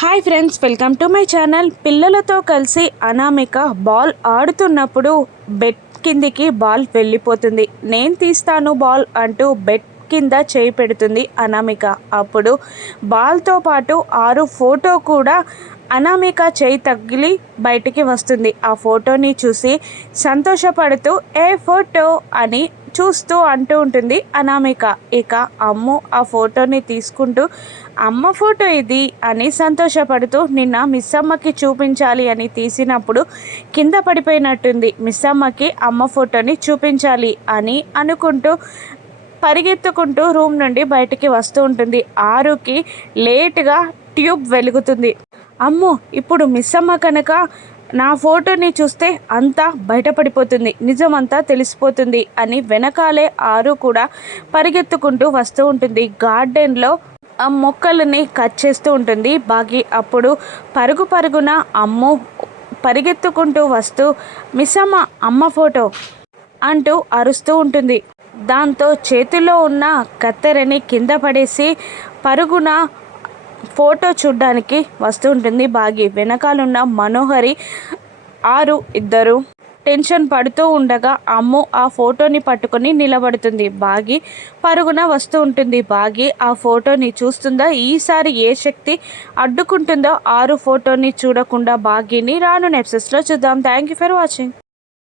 Hi friends, welcome to my channel. పిల్లలతో కలిసి Anamika ball ఆడుతున్నప్పుడు బెడ్ కిందికి బాల్ వెళ్ళిపోతుంది. నేను తీస్తాను బాల్ అంటూ బెడ్ కింద చేయి పెడుతుంది అనామిక. అప్పుడు బాల్తో పాటు 6 ఫోటో కూడా అనామిక చేయి తగిలి బయటికి వస్తుంది. ఆ ఫోటోని చూసి సంతోషపడుతూ ఏ ఫోటో అని చూస్తూ అంటూ ఉంటుంది అనామిక. ఇక అమ్ము ఆ ఫోటోని తీసుకుంటూ అమ్మ ఫోటో ఇది అని సంతోషపడుతూ నిన్న మిస్సమ్మకి చూపించాలి అని తీసినప్పుడు కింద పడిపోయినట్టుంది, మిస్సమ్మకి అమ్మ ఫోటోని చూపించాలి అని అనుకుంటూ పరిగెత్తుకుంటూ రూమ్ నుండి బయటికి వస్తూ ఉంటుంది. 6కి లేట్గా ట్యూబ్ వెలుగుతుంది. అమ్మో, ఇప్పుడు మిస్సమ్మ కనుక నా ఫోటోని చూస్తే అంతా బయటపడిపోతుంది, నిజమంతా తెలిసిపోతుంది అని వెనకాలే 6 కూడా పరిగెత్తుకుంటూ వస్తూ ఉంటుంది. గార్డెన్లో ఆ మొక్కలని కట్ చేస్తూ ఉంటుంది బాగి. అప్పుడు పరుగున అమ్ము పరిగెత్తుకుంటూ వస్తూ మిస్సమ్మ అమ్మ ఫోటో అంటూ అరుస్తూ ఉంటుంది. దాంతో చేతిలో ఉన్న కత్తెరని కింద పడేసి పరుగున ఫోటో చూడ్డానికి వస్తూ ఉంటుంది బాగి. వెనకాలన్న మనోహరి 6 ఇద్దరు టెన్షన్ పడుతూ ఉండగా అమ్ము ఆ ఫోటోని పట్టుకొని నిలబడుతుంది. బాగి పరుగున వస్తూ ఉంటుంది. బాగి ఆ ఫోటోని చూస్తుందా, ఈసారి ఏ శక్తి అడ్డుకుంటుందో 6 ఫోటోని చూడకుండా బాగిని రాను ఎపిసోడ్స్లో చూద్దాం. Thank you for watching.